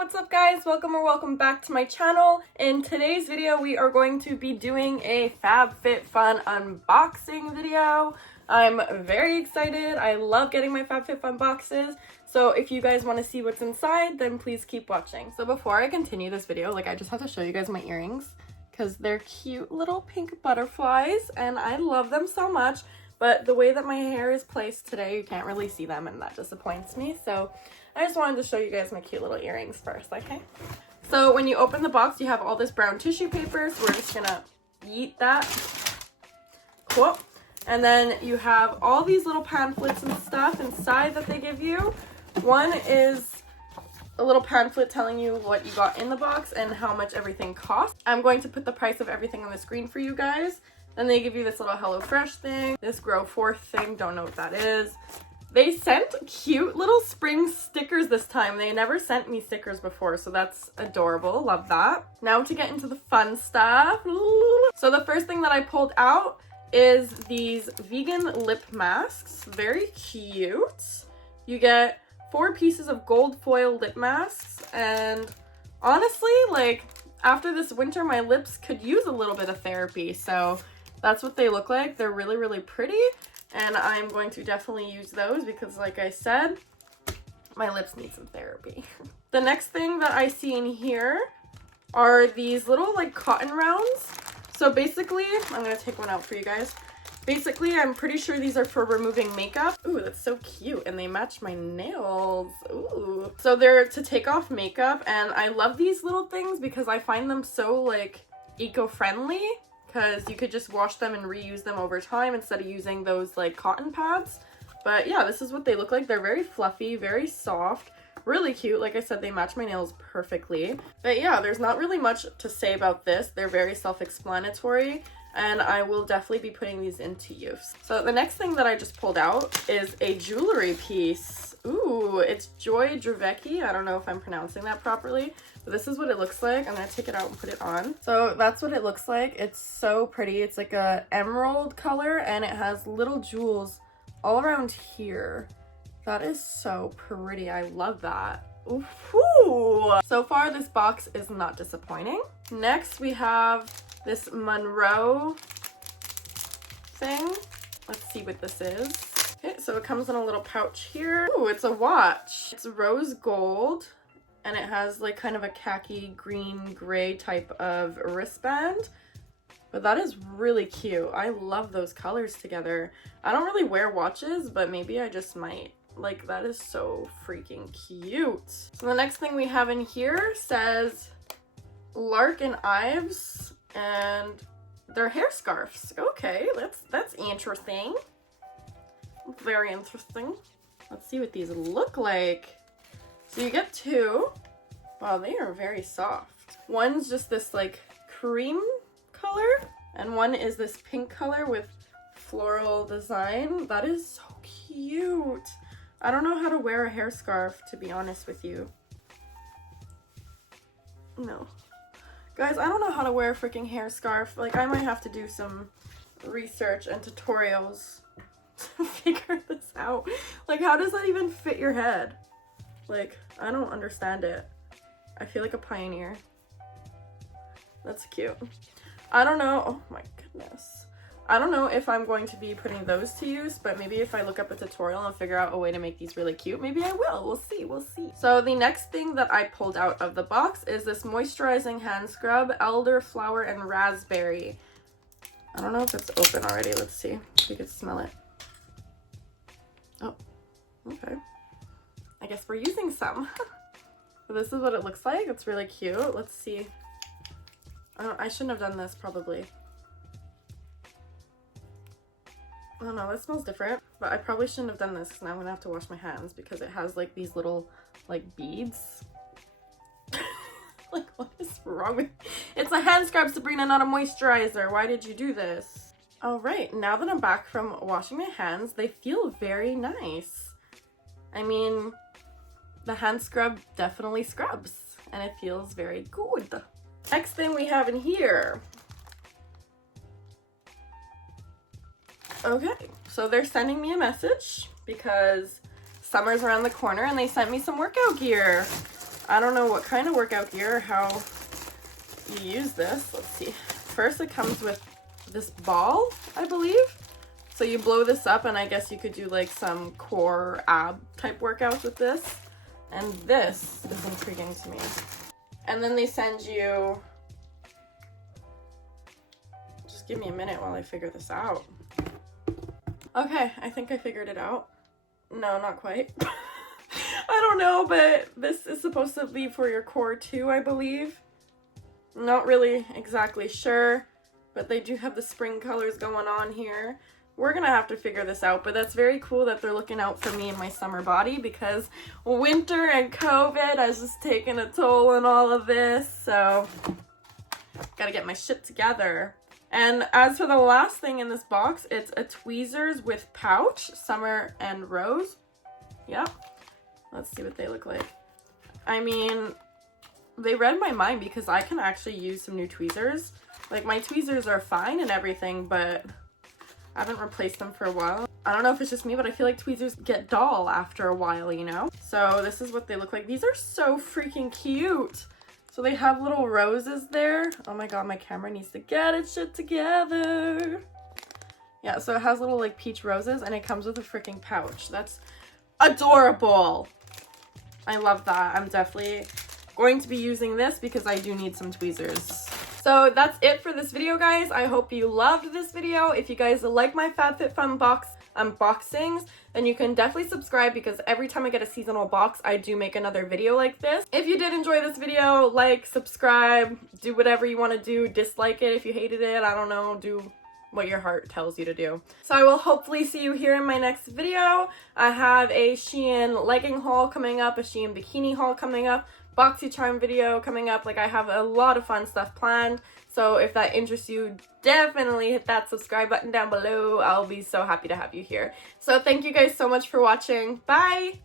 what's up guys? Welcome back to my channel. In today's video, we are going to be doing a FabFitFun unboxing video. I'm very excited. I love getting my FabFitFun boxes. So if you guys want to see what's inside, then please keep watching. So before I continue this video, I just have to show you guys my earrings because they're cute little pink butterflies and I love them so much. But the way that my hair is placed today, you can't really see them and that disappoints me. So I just wanted to show you guys my cute little earrings first, okay? So when you open the box, you have all this brown tissue paper. So we're just gonna yeet that. Cool. And then you have all these little pamphlets and stuff inside that they give you. One is a little pamphlet telling you what you got in the box and how much everything costs. I'm going to put the price of everything on the screen for you guys. Then they give you this little HelloFresh thing, this Grow Forth thing, don't know what that is. They sent cute little spring stickers this time. They never sent me stickers before, so that's adorable. Love that. Now to get into the fun stuff. So the first thing that I pulled out is these vegan lip masks. Very cute. You get 4 pieces of gold foil lip masks, and honestly, like, after this winter, my lips could use a little bit of therapy, so that's what they look like. They're really, really pretty. And I'm going to definitely use those because, like I said, my lips need some therapy. The next thing that I see in here are these little, like, cotton rounds. So basically, I'm going to take one out for you guys. Basically, I'm pretty sure these are for removing makeup. Ooh, that's so cute. And they match my nails. Ooh. So they're to take off makeup. And I love these little things because I find them so, like, eco-friendly. Because you could just wash them and reuse them over time instead of using those like cotton pads. But yeah, this is what they look like. They're very fluffy, very soft, really cute. Like I said, they match my nails perfectly. But yeah, there's not really much to say about this. They're very self-explanatory and I will definitely be putting these into use. So the next thing that I just pulled out is a jewelry piece. Ooh, it's Joy Dravecki. I don't know if I'm pronouncing that properly. But this is what it looks like. I'm going to take it out and put it on. So that's what it looks like. It's so pretty. It's like a emerald color and it has little jewels all around here. That is so pretty. I love that. Ooh. So far, this box is not disappointing. Next, we have this Monroe thing. Let's see what this is. Okay, so it comes in a little pouch here. Ooh, it's a watch. It's rose gold. And it has like kind of a khaki green gray type of wristband. But that is really cute. I love those colors together. I don't really wear watches, but maybe I just might. Like, that is so freaking cute. So the next thing we have in here says Lark and Ives, and they're hair scarves. Okay, that's interesting. Very interesting. Let's see what these look like. So you get 2. Wow, they are very soft. One's just this like cream color and one is this pink color with floral design. That is so cute. I don't know how to wear a hair scarf, to be honest with you. No. Guys, I don't know how to wear a freaking hair scarf. Like, I might have to do some research and tutorials to figure this out. Like, how does that even fit your head? Like, I don't understand it. I feel like a pioneer. That's cute. I don't know. Oh my goodness. I don't know if I'm going to be putting those to use, but maybe if I look up a tutorial and figure out a way to make these really cute, maybe I will. We'll see. We'll see. So the next thing that I pulled out of the box is this Moisturizing Hand Scrub, Elderflower and Raspberry. I don't know if it's open already. Let's see if we can smell it. Oh, okay. I guess we're using some. So this is what it looks like. It's really cute. Let's see. I shouldn't have done this probably. I don't know, it smells different, but I probably shouldn't have done this because now I'm gonna have to wash my hands because it has like these little like beads. Like, what is wrong with It's a hand scrub, Sabrina, not a moisturizer. Why did you do this? All right, now that I'm back from washing my hands, they feel very nice. I mean, the hand scrub definitely scrubs and it feels very good. Next thing we have in here. Okay, so they're sending me a message because summer's around the corner and they sent me some workout gear. I don't know what kind of workout gear or how you use this. Let's see. First it comes with this ball, I believe. So you blow this up, and I guess you could do like some core ab type workouts with this. And this is intriguing to me. And then they send you, just give me a minute while I figure this out. Okay, I think I figured it out. No, not quite. I don't know, but this is supposed to be for your core too, I believe. Not really exactly sure, but they do have the spring colors going on here. We're gonna have to figure this out, but that's very cool that they're looking out for me and my summer body, because winter and COVID has just taken a toll on all of this, so gotta get my shit together. And as for the last thing in this box, it's a tweezers with pouch, summer and rose. Yep. Let's see what they look like. I mean, they read my mind because I can actually use some new tweezers. Like, my tweezers are fine and everything, but I haven't replaced them for a while. I don't know if it's just me, but I feel like tweezers get dull after a while, you know? So this is what they look like. These are so freaking cute. So they have little roses there. Oh my god, my camera needs to get its shit together. Yeah, so it has little like peach roses, and it comes with a freaking pouch. That's adorable. I love that. I'm definitely going to be using this because I do need some tweezers. So that's it for this video, guys. I hope you loved this video. If you guys like my FabFitFun box unboxings, then you can definitely subscribe, because every time I get a seasonal box, I do make another video like this. If you did enjoy this video, like, subscribe, do whatever you want to do, dislike it if you hated it, I don't know, do what your heart tells you to do. So I will hopefully see you here in my next video. I have a Shein legging haul coming up, a Shein bikini haul coming up, BoxyCharm video coming up. Like, I have a lot of fun stuff planned. So if that interests you, definitely hit that subscribe button down below. I'll be so happy to have you here. So thank you guys so much for watching. Bye!